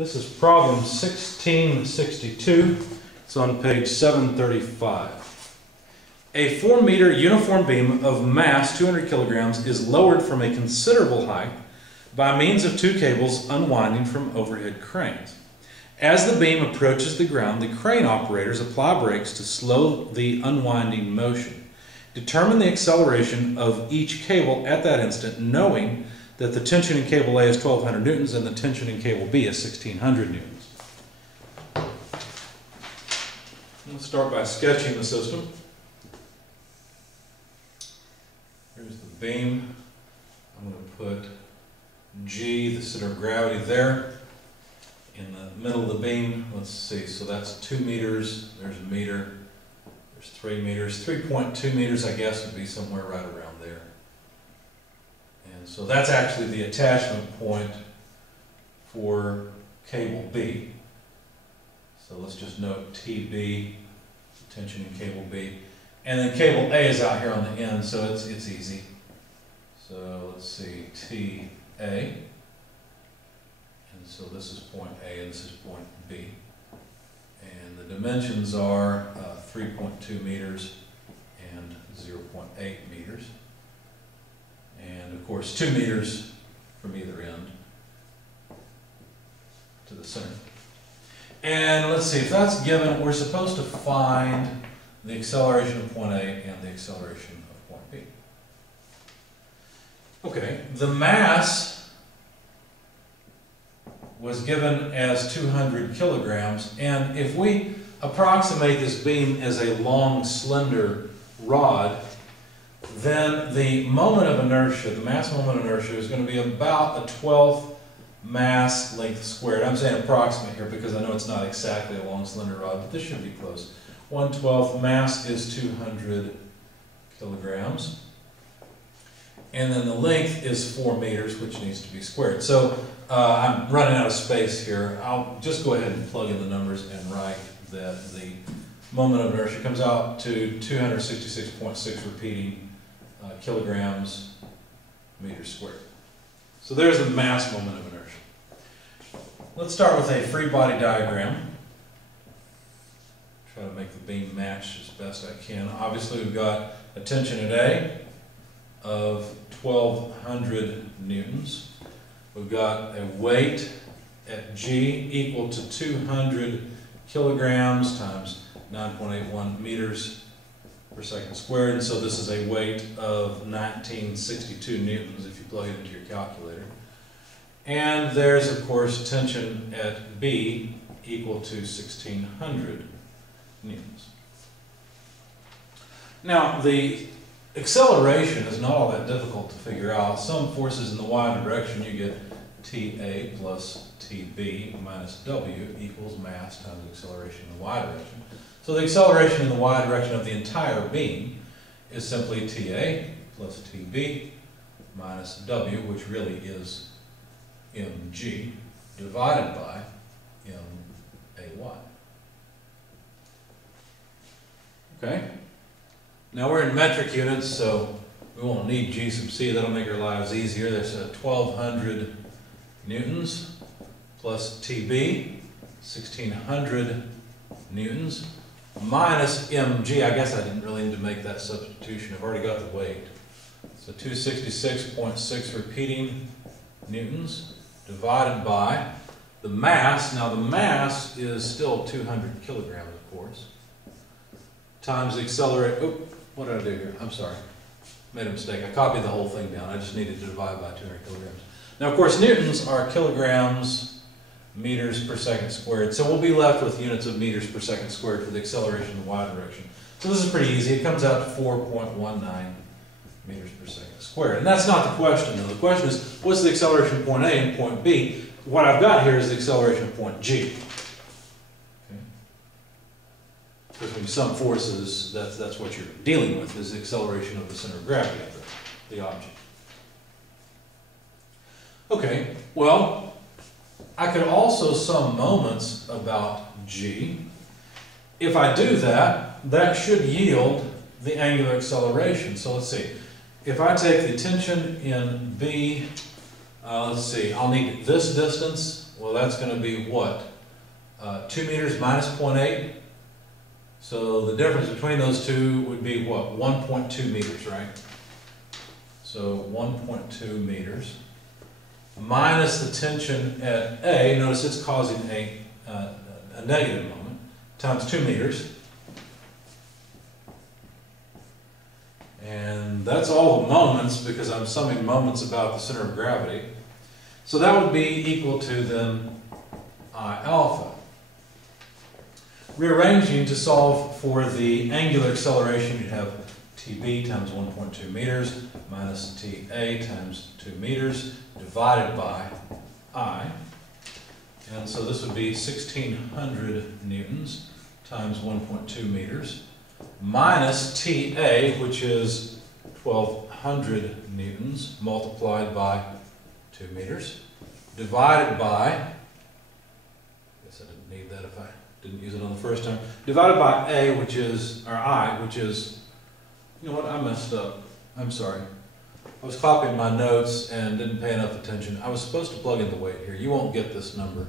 This is problem 1662. It's on page 735. A 4-meter uniform beam of mass 200 kilograms is lowered from a considerable height by means of 2 cables unwinding from overhead cranes. As the beam approaches the ground, the crane operators apply brakes to slow the unwinding motion. Determine the acceleration of each cable at that instant, knowing that the tension in cable A is 1200 newtons and the tension in cable B is 1600 newtons. Let's start by sketching the system. Here's the beam. I'm going to put G, the center of gravity, there. In the middle of the beam, let's see, so that's 2 meters, there's a meter, there's 3 meters, 3.2 meters I guess would be somewhere right around there. And so that's actually the attachment point for cable B. So let's just note TB, tension in cable B. And then cable A is out here on the end, so it's easy. So let's see, TA. And so this is point A and this is point B. And the dimensions are 3.2 meters and 0.8 meters. And of course 2 meters from either end to the center. And let's see, if that's given, we're supposed to find the acceleration of point A and the acceleration of point B. Okay, the mass was given as 200 kilograms, and if we approximate this beam as a long, slender rod, then the moment of inertia, the mass moment of inertia, is going to be about a 12th mass length squared. I'm saying approximate here because I know it's not exactly a long, slender rod, but this should be close. 1/12 mass is 200 kilograms. And then the length is 4 meters, which needs to be squared. So I'm running out of space here. I'll just go ahead and plug in the numbers and write that the moment of inertia comes out to 266.6 repeating kilograms meters squared. So there's the mass moment of inertia. Let's start with a free body diagram. Try to make the beam match as best I can. Obviously we've got a tension at A of 1200 newtons. We've got a weight at G equal to 200 kilograms times 9.81 meters per second squared. And so this is a weight of 1962 newtons if you plug it into your calculator. And there's, of course, tension at B equal to 1600 newtons. Now, the acceleration is not all that difficult to figure out. Some forces in the y direction, you get TA plus TB minus W equals mass times acceleration in the y direction. So the acceleration in the y direction of the entire beam is simply TA plus TB minus W, which really is mg, divided by MAY. Okay? Now we're in metric units, so we won't need G sub C. That'll make our lives easier. There's 1200 newtons plus TB, 1600 newtons, minus mg. I guess I didn't really need to make that substitution. I've already got the weight. So 266.6 repeating newtons divided by the mass. Now the mass is still 200 kilograms, of course, times the accelerator. Oop, what did I do here? I'm sorry. Made a mistake. I copied the whole thing down. I just needed to divide by 200 kilograms. Now, of course, newtons are kilograms meters per second squared. So we'll be left with units of meters per second squared for the acceleration in the y direction. So this is pretty easy. It comes out to 4.19 meters per second squared. And that's not the question, though. The question is, what's the acceleration of point A and point B? What I've got here is the acceleration of point G. Because when you sum forces, that's what you're dealing with, is the acceleration of the center of gravity of the object. Okay, well, I could also sum moments about G. If I do that, that should yield the angular acceleration. So let's see. If I take the tension in B, let's see, I'll need this distance, Well, that's going to be what? 2 meters minus 0.8. So the difference between those two would be what? 1.2 meters, right? So 1.2 meters minus the tension at A. Notice it's causing a negative moment, times 2 meters. And that's all the moments because I'm summing moments about the center of gravity. So that would be equal to then I alpha. Rearranging to solve for the angular acceleration, you'd have TB times 1.2 meters minus TA times 2 meters divided by I. And so this would be 1,600 newtons times 1.2 meters minus TA, which is 1,200 newtons multiplied by 2 meters divided by, I guess I didn't need that if I didn't use it on the first time, divided by A, which is, or I, which is, you know what, I messed up. I'm sorry. I was copying my notes and didn't pay enough attention. I was supposed to plug in the weight here. You won't get this number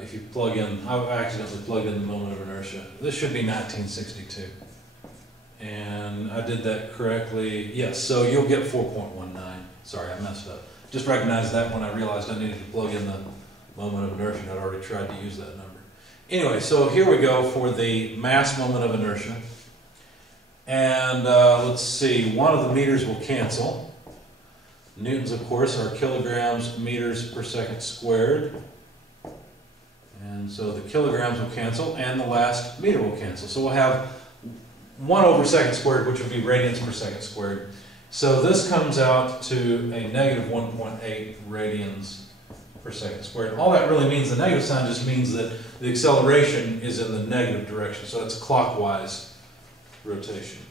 if you plug in, I accidentally plugged in the moment of inertia. This should be 1962. And I did that correctly. Yes, so you'll get 4.19. Sorry, I messed up. Just recognized that when I realized I needed to plug in the moment of inertia, and I'd already tried to use that number. Anyway, so here we go for the mass moment of inertia. And let's see, one of the meters will cancel. Newtons, of course, are kilograms meters per second squared. And so the kilograms will cancel, and the last meter will cancel. So we'll have 1 over second squared, which would be radians per second squared. So this comes out to a negative 1.8 radians per second squared. All that really means, the negative sign just means that the acceleration is in the negative direction. So it's clockwise rotation.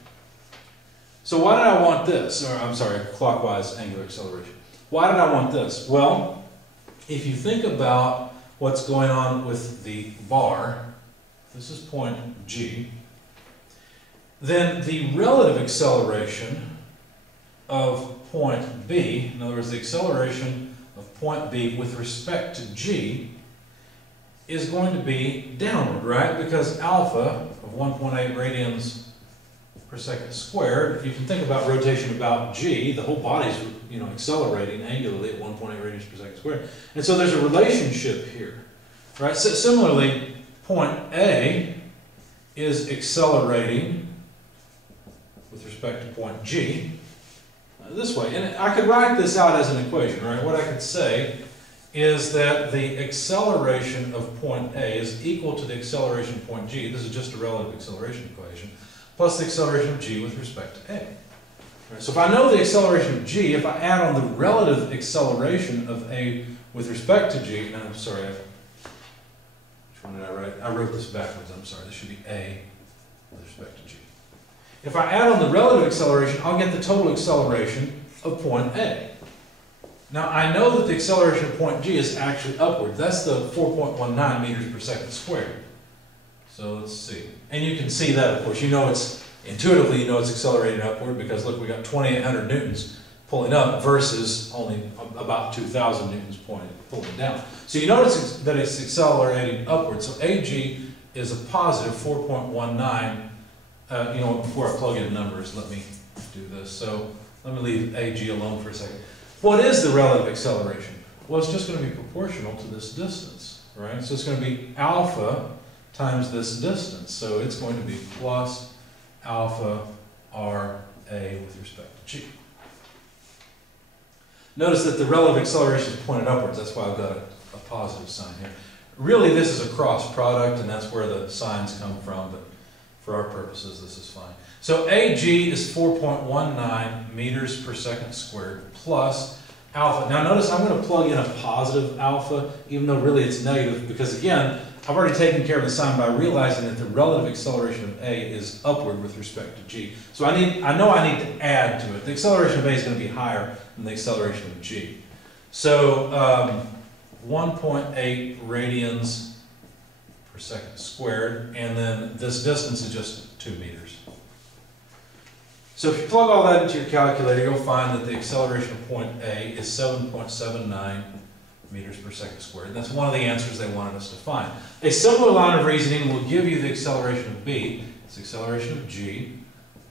So why did I want this? Or I'm sorry, clockwise angular acceleration. Why did I want this? Well, if you think about what's going on with the bar, this is point G, then the relative acceleration of point B, in other words, the acceleration of point B with respect to G, is going to be downward, right? Because alpha of 1.8 radians per second squared, you can think about rotation about G, the whole body's accelerating angularly at 1.8 radians per second squared. And so there's a relationship here, right? So similarly, point A is accelerating with respect to point G this way. And I could write this out as an equation, right? What I could say is that the acceleration of point A is equal to the acceleration of point G. This is just a relative acceleration equation, plus the acceleration of G with respect to A. Right, so if I know the acceleration of G, if I add on the relative acceleration of A with respect to G, and I'm sorry, which one did I write? I wrote this backwards, I'm sorry. This should be A with respect to G. If I add on the relative acceleration, I'll get the total acceleration of point A. Now, I know that the acceleration of point G is actually upward. That's the 4.19 meters per second squared. So let's see. And you can see that, of course. You know it's, intuitively, you know it's accelerating upward because, look, we got 2,800 newtons pulling up versus only about 2,000 newtons pulling down. So you notice that it's accelerating upward. So AG is a positive 4.19. Before I plug in numbers, let me do this. So let me leave AG alone for a second. What is the relative acceleration? Well, it's just going to be proportional to this distance, right? So it's going to be alpha times this distance. So it's going to be plus alpha RA with respect to G. Notice that the relative acceleration is pointed upwards. That's why I've got a positive sign here. Really, this is a cross product, and that's where the signs come from, but for our purposes, this is fine. So AG is 4.19 meters per second squared plus alpha. Now notice I'm going to plug in a positive alpha, even though really it's negative, because again, I've already taken care of the sign by realizing that the relative acceleration of A is upward with respect to G. So I know I need to add to it. The acceleration of A is going to be higher than the acceleration of G. So 1.8 radians per second squared, and then this distance is just 2 meters. So if you plug all that into your calculator, you'll find that the acceleration of point A is 7.79 meters per second squared. And that's one of the answers they wanted us to find. A similar line of reasoning will give you the acceleration of b, it's the acceleration of g,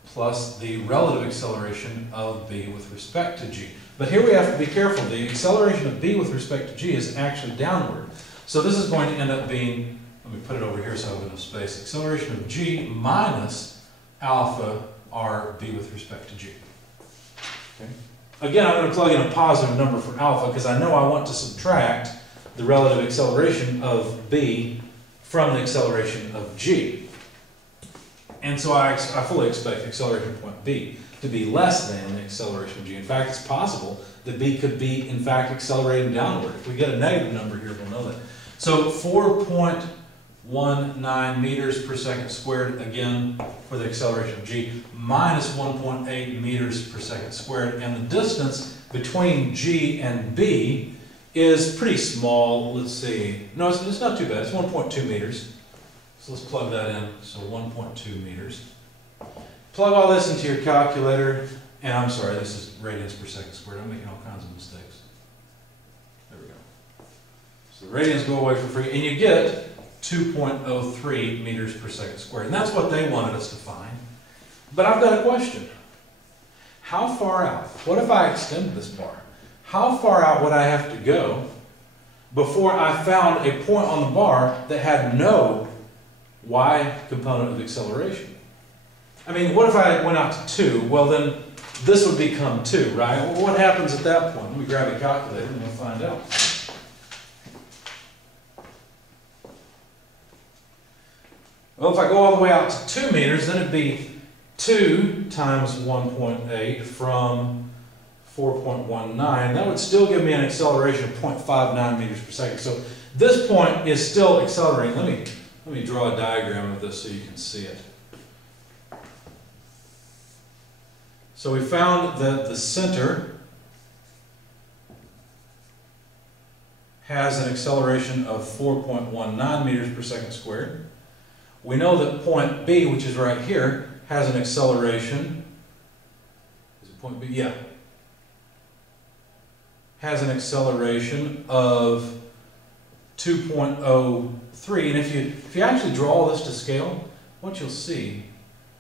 plus the relative acceleration of b with respect to g. But here we have to be careful. The acceleration of b with respect to g is actually downward. So this is going to end up being, let me put it over here so I have enough space, acceleration of g minus alpha r b with respect to g. Okay. Again, I'm going to plug in a positive number for alpha because I know I want to subtract the relative acceleration of b from the acceleration of g. And so I fully expect the acceleration of point b to be less than the acceleration of g. In fact, it's possible that b could be, in fact, accelerating downward. If we get a negative number here, we'll know that. So 4.19 meters per second squared, again, for the acceleration of g, minus 1.8 meters per second squared. And the distance between g and b is pretty small. Let's see. No, it's not too bad. It's 1.2 meters. So let's plug that in. So 1.2 meters. Plug all this into your calculator. And I'm sorry, this is radians per second squared. I'm making all kinds of mistakes. There we go. So the radians go away for free. And you get 2.03 meters per second squared. And that's what they wanted us to find. But I've got a question. How far out? What if I extended this bar? How far out would I have to go before I found a point on the bar that had no y component of acceleration? I mean, what if I went out to 2? Well, then this would become 2, right? Well, what happens at that point? Let me grab a calculator and we'll find out. Well, if I go all the way out to 2 meters, then it'd be 2 times 1.8 from 4.19. That would still give me an acceleration of 0.59 meters per second. So this point is still accelerating. Let me draw a diagram of this so you can see it. So we found that the center has an acceleration of 4.19 meters per second squared. We know that point B, which is right here, has an acceleration. Is it point B? Yeah. Has an acceleration of 2.03. And if you actually draw all this to scale, what you'll see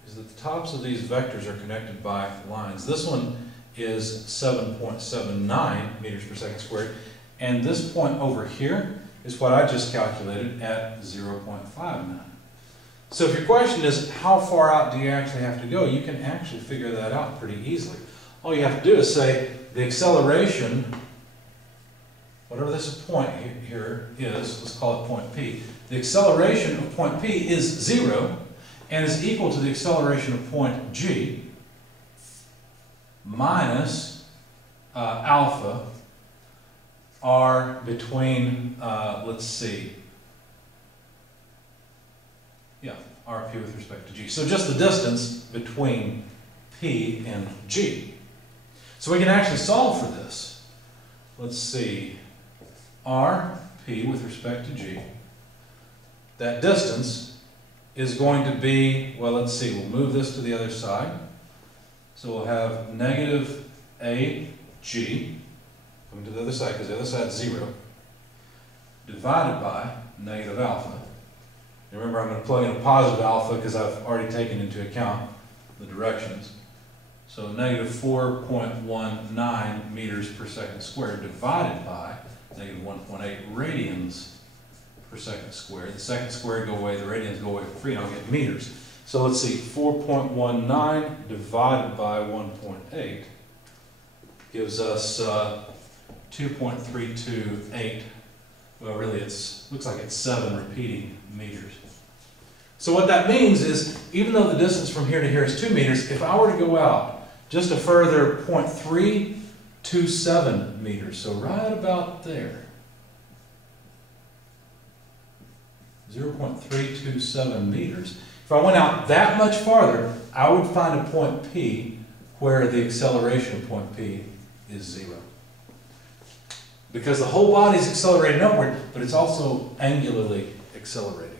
is that the tops of these vectors are connected by lines. This one is 7.79 meters per second squared, and this point over here is what I just calculated at 0.59. So if your question is how far out do you actually have to go, you can actually figure that out pretty easily. All you have to do is say the acceleration, whatever this point here is, let's call it point P. The acceleration of point P is 0 and is equal to the acceleration of point G minus alpha r between, let's see, yeah, rp with respect to g. So just the distance between p and g. So we can actually solve for this. Let's see, rp with respect to g, that distance is going to be, well, let's see, we'll move this to the other side. So we'll have negative ag, coming to the other side because the other side is 0, divided by negative alpha. Remember, I'm going to plug in a positive alpha because I've already taken into account the directions. So negative 4.19 meters per second squared divided by negative 1.8 radians per second squared. The second squared go away, the radians go away for free, and I'll get meters. So let's see, 4.19 divided by 1.8 gives us 2.328. Well, really, looks like it's 7 repeating meters. So what that means is, even though the distance from here to here is 2 meters, if I were to go out just a further 0.327 meters, so right about there, 0.327 meters. If I went out that much farther, I would find a point P where the acceleration of point P is 0. Because the whole body is accelerating upward, but it's also angularly accelerating.